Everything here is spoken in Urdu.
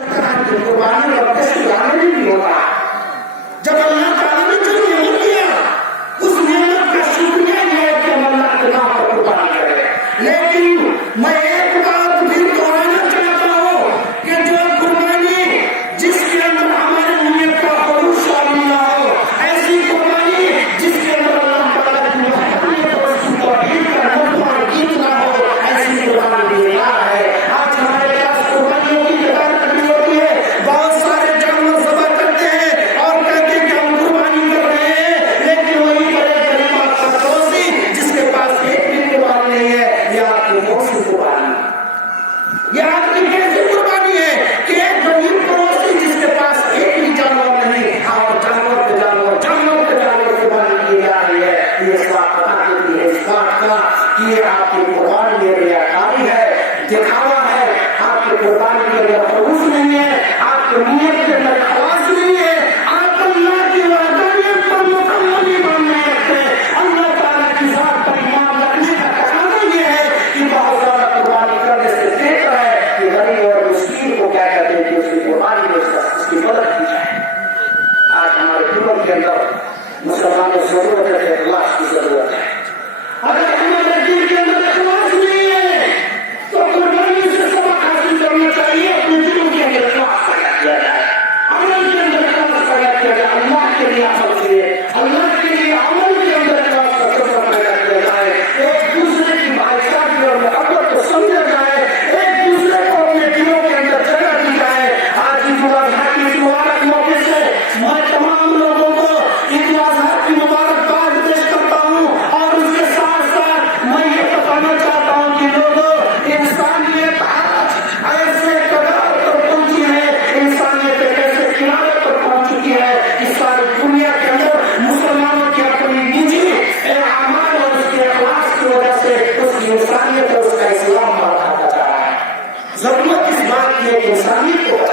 قربانی اور کشت لانے بھی ہوگا. جب اللہ تعالیٰ نے جو نعمت دیا اس نعمت کا شکریہ یہ ہے کہ ہم اللہ کے نام پر قربانی کریں. لیکن میں ایک بات بھی دہرانا چاہتا ہوں کہ جو قربانی جس کے اندر ہماری نیت کا خلوص شامل نہ ہو، ایسی قربانی جس کے اندر اللہ تعالیٰ کی محبت اور اس کی توحید کا نغمہ گیت نہ ہو، ایسی قربانی بیکار ہے. آج ہمارے پاس قربانیوں کی جگہ کمی ہوتی ہے. بہت سارے جانور ذبح کرتے ہیں اور کہتے ہیں کہ ہم قربانی کر رہے ہیں، لیکن وہی بڑے غریب آپ کا پڑوسی جس کے پاس ایک بھی قربانی نہیں ہے، یہ آپ کی کون سی قربانی ہے؟ یہ آپ کی کیسی قربانی ہے کہ ایک غریب پڑوسی جس کے پاس ایک بھی جانور نہیں اور جانور کے جانور قربانی کی جا رہی ہے. یہ اس بات بتا دیتی ہے اس بات کا کہ یہ آپ کی قربانی میں ریاکاری ہے، دکھاوا ہے. آپ کی قربانی کے اندر خلوص نہیں ہے، آپ کی نیت کے اندر خلاص نہیں ہے. آپ اللہ کی وحدانیت پر مکمل ایمان نہیں رکھتے. اللہ تعالیٰ کی ذات پر ایمان رکھنے کا تقاضا یہ ہے کہ بہت زیادہ قربانی کرنے سے بہتر ہے کہ غریب اور مسکین کو کیا کہتے ہیں کہ اس کی قربانی میں اس کی مدد کی جائے. آج ہمارے دلوں کے اندر مسلمانوں سے ضرورت ہے، اخلاص کی ضرورت ہے. اگر ہمارے دل کے اندر اخلاص نہیں ہے تو قربانی سے سبق حاصل کرنا چاہیے. اپنے دلوں کے اندر اخلاص پیدا کیا جائے، عمل کے اندر اخلاص پیدا کیا جائے. اللہ کے لیے عمل کیے، اللہ کے لیے عمل کے اندر اخلاص کا سبق پیدا کیا جائے. ایک دوسرے کی بھائی چارگی اور محبت کو سمجھا جائے، ایک دوسرے کو اپنے دلوں کے اندر جگہ دی جائے. آج عید الاضحیٰ کے مبارک موقع سے میں تمام لوگوں کو عید الاضحیٰ کی مبارکباد پیش کرتا ہوں اور اس کے ساتھ ساتھ میں یہ بتانا چاہتا ہوں کہ لوگوں انسانیت آج ایسے کگار پر پہنچی ہے، انسانیت ایک ایسے کنارے پر پہنچ چکی ہے کہ ساری دنیا کے اندر مسلمانوں کی اپنی نجی اعمال اور اس کے اخلاص کی وجہ سے اس کی انسانیت اور اس کا اسلام بڑھاتا جا رہا ہے. ضرورت اس بات کی ہے کہ انسانیت کو